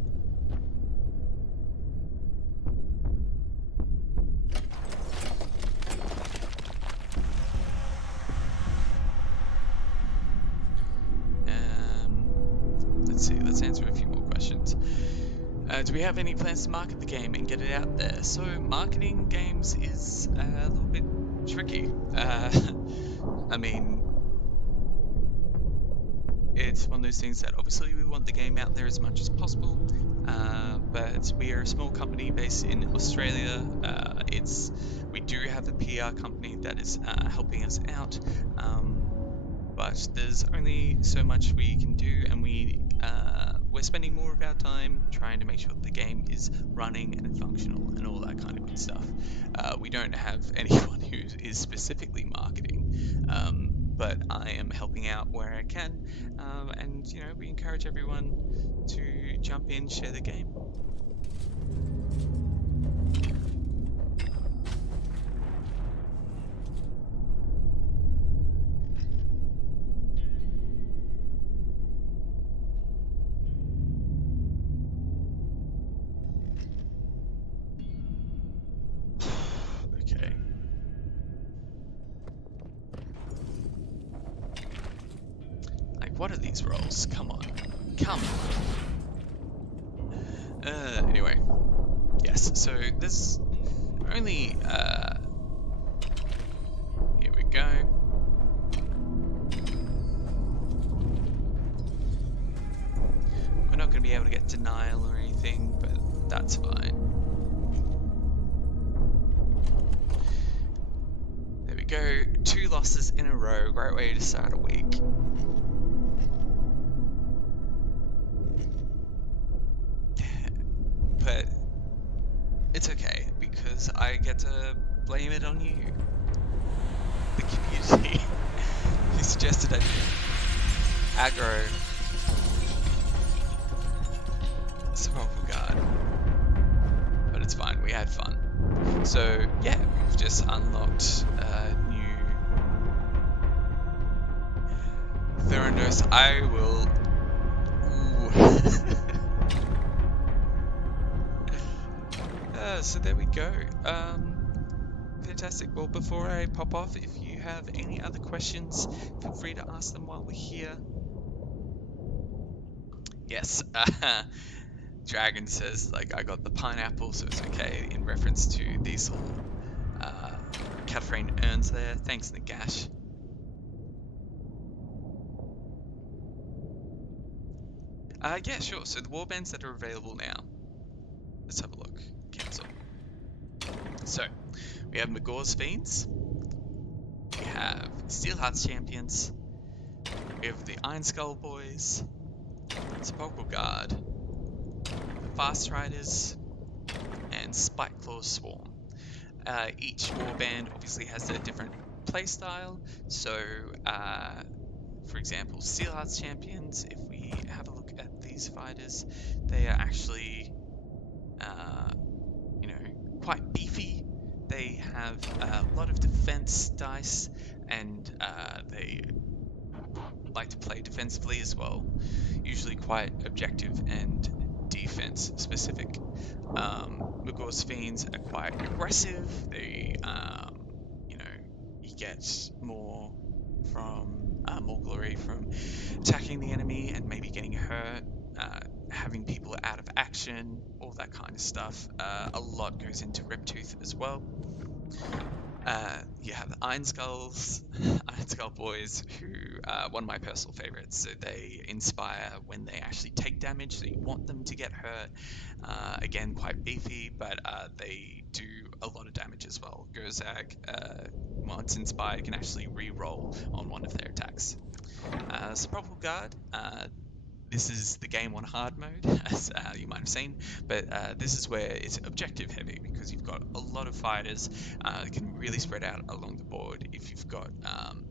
Let's see, let's answer a few more questions. Do we have any plans to market the game and get it out there? So, marketing games is a little bit tricky. I mean, it's one of those things that obviously we want the game out there as much as possible, but we are a small company based in Australia. We do have a PR company that is helping us out, but there's only so much we can do, and we're spending more of our time trying to make sure that the game is running and functional and all that kind of good stuff. We don't have anyone who is specifically marketing, but I am helping out where I can, and you know, we encourage everyone to jump in, share the game. Okay. What are these rolls? Come on. Come on. Anyway. Yes, so there's only, here we go. We're not going to be able to get denial or anything, but that's fine. There we go. 2 losses in a row. Great way to start a week. But it's okay, because I get to blame it on you, the community. You suggested I aggro Survival Guard, but it's fine, we had fun. So yeah, we've just unlocked new Theranos, I will. Ooh. So there we go. Fantastic. Well, before I pop off, if you have any other questions, feel free to ask them while we're here. Yes. Dragon says, like, I got the pineapple, so it's okay, in reference to these little Catherine urns there. Thanks, Nagash. Yeah, sure. So the warbands that are available now. Let's have a look. Cancel. So, we have Magor's Fiends. We have Steelheart's Champions. We have the Iron Skull Boys. Sepulchral Guard. Fast Riders. And Spikeclaw Swarm. Each warband obviously has a different playstyle. So, for example, Steelheart's Champions, if we have a look at these fighters, they are actually, quite beefy. They have a lot of defense dice, and they like to play defensively as well. Usually quite objective and defense specific. Magor's Fiends are quite aggressive. They, you get more glory from attacking the enemy and maybe getting hurt, having people out of action, all that kind of stuff. A lot goes into Riptooth as well. You have the Iron Skull Boys, who are one of my personal favorites. So they inspire when they actually take damage, so you want them to get hurt. Again, quite beefy, but they do a lot of damage as well. Gerzag, once inspired, can actually re-roll on one of their attacks. Sepulchral Guard, this is the game on hard mode, as you might have seen, but this is where it's objective heavy, because you've got a lot of fighters that can really spread out along the board. If you've got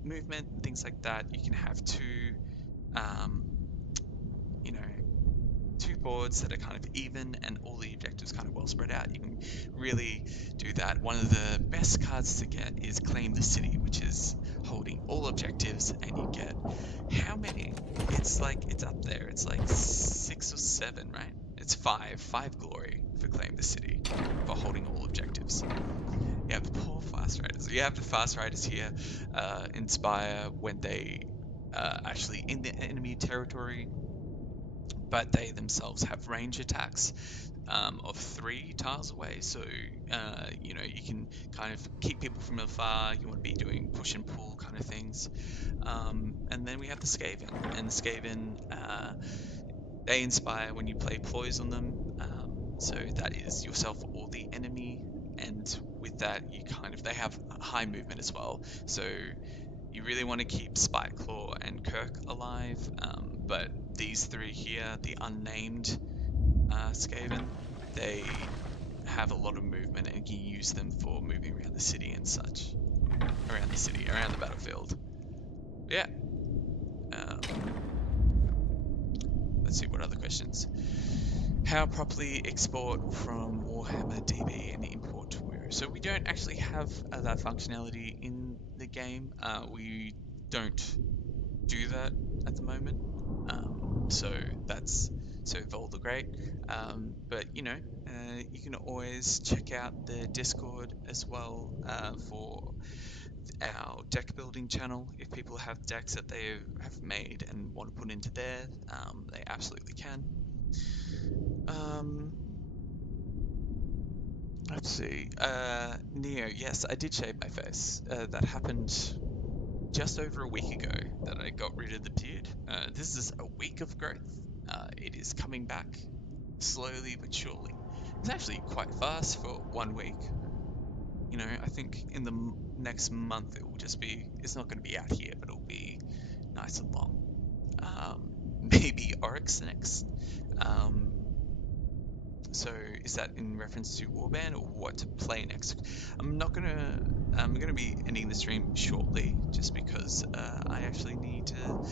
movement and things like that, you can have two boards that are kind of even and all the objectives kind of well spread out. You can really do that. One of the best cards to get is Claim the City, which is holding all objectives, and you get how many? It's up there. It's like 6 or 7, right? It's 5 glory for Claim the City for holding all objectives. You have the poor Fast Riders. You have the Fast Riders here inspire when they actually in the enemy territory, but they themselves have range attacks of 3 tiles away, so you can kind of keep people from afar. You want to be doing push and pull kind of things. And then we have the Skaven, and the Skaven, they inspire when you play ploys on them, so that is yourself or the enemy, and with that they have high movement as well, so you really want to keep Spikeclaw and Kirk alive, but these 3 here, the unnamed Skaven, they have a lot of movement, and you can use them for moving around the city and such. Around the battlefield. Yeah. Let's see, what other questions? How properly export from Warhammer DB and import to Wero? So we don't actually have that functionality in the game. We don't do that at the moment. So Vol the Great. But you can always check out the Discord as well for our deck building channel. If people have decks that they have made and want to put into there, they absolutely can. Let's see. Neo, yes, I did shave my face. That happened just over a week ago that I got rid of the beard. This is a week of growth. It is coming back slowly but surely. It's actually quite fast for 1 week. I think in the next month it will just be, it's not going to be out here, but it'll be nice and long. Maybe Oryx next. So is that in reference to Warband or what to play next? I'm gonna be ending the stream shortly, just because I actually need to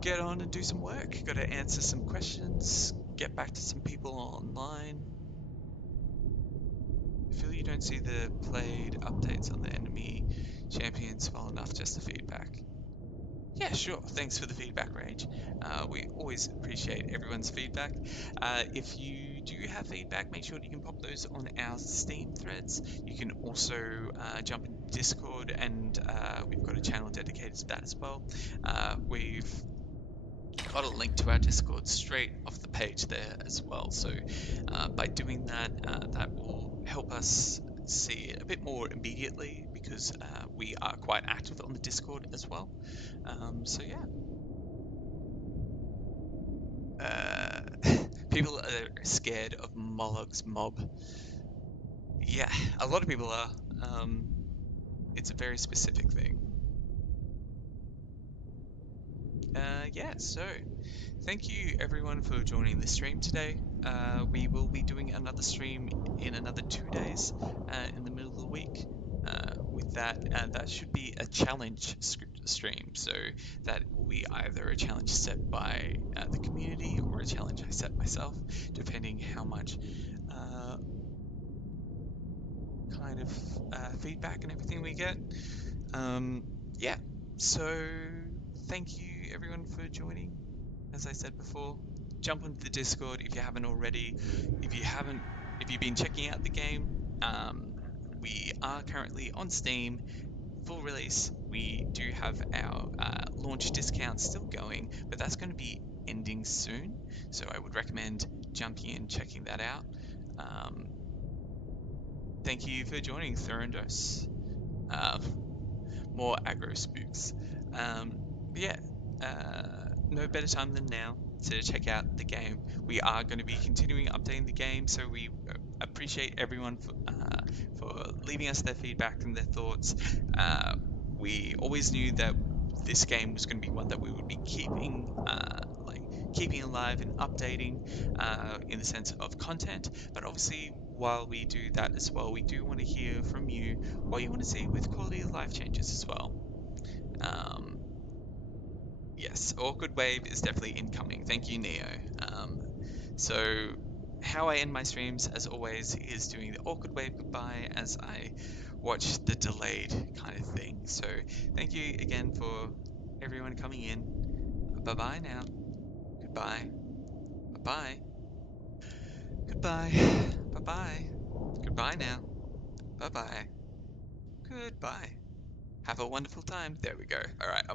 get on and do some work. Got to answer some questions, get back to some people online. I feel you don't see the played updates on the enemy champions well enough, just the feedback. Yeah, sure. Thanks for the feedback, Rage. We always appreciate everyone's feedback. If you do have feedback, make sure that you can pop those on our Steam threads. You can also jump into Discord, and we've got a channel dedicated to that as well. We've got a link to our Discord straight off the page there as well. So by doing that, that will help us see it a bit more immediately because we are quite active on the Discord as well. So yeah. People are scared of Moloch's mob. Yeah, a lot of people are. It's a very specific thing. Yeah, so thank you everyone for joining the stream today. We will be doing another stream in another 2 days in the middle of the week. With that, that should be a challenge stream, so that will be either a challenge set by the community or a challenge I set myself, depending how much kind of feedback and everything we get. Yeah, so thank you everyone for joining. As I said before, jump onto the Discord if you haven't already. If you've been checking out the game, we are currently on Steam, full release. We do have our launch discount still going, but that's going to be ending soon. So I would recommend jumping in, checking that out. Thank you for joining Thurundos. More aggro spooks. Yeah, no better time than now to check out the game. We are going to be continuing updating the game, so we appreciate everyone for leaving us their feedback and their thoughts. We always knew that this game was going to be one that we would be keeping alive and updating in the sense of content, but obviously while we do that as well, we do want to hear from you what you want to see with quality of life changes as well. Yes, Awkward Wave is definitely incoming. Thank you, Neo. So how I end my streams, as always, is doing the Awkward Wave goodbye as I watch the delayed kind of thing. So thank you again for everyone coming in. Bye-bye now. Goodbye. Bye-bye. Goodbye. Bye-bye. Goodbye now. Bye-bye. Goodbye. Have a wonderful time. There we go. All right.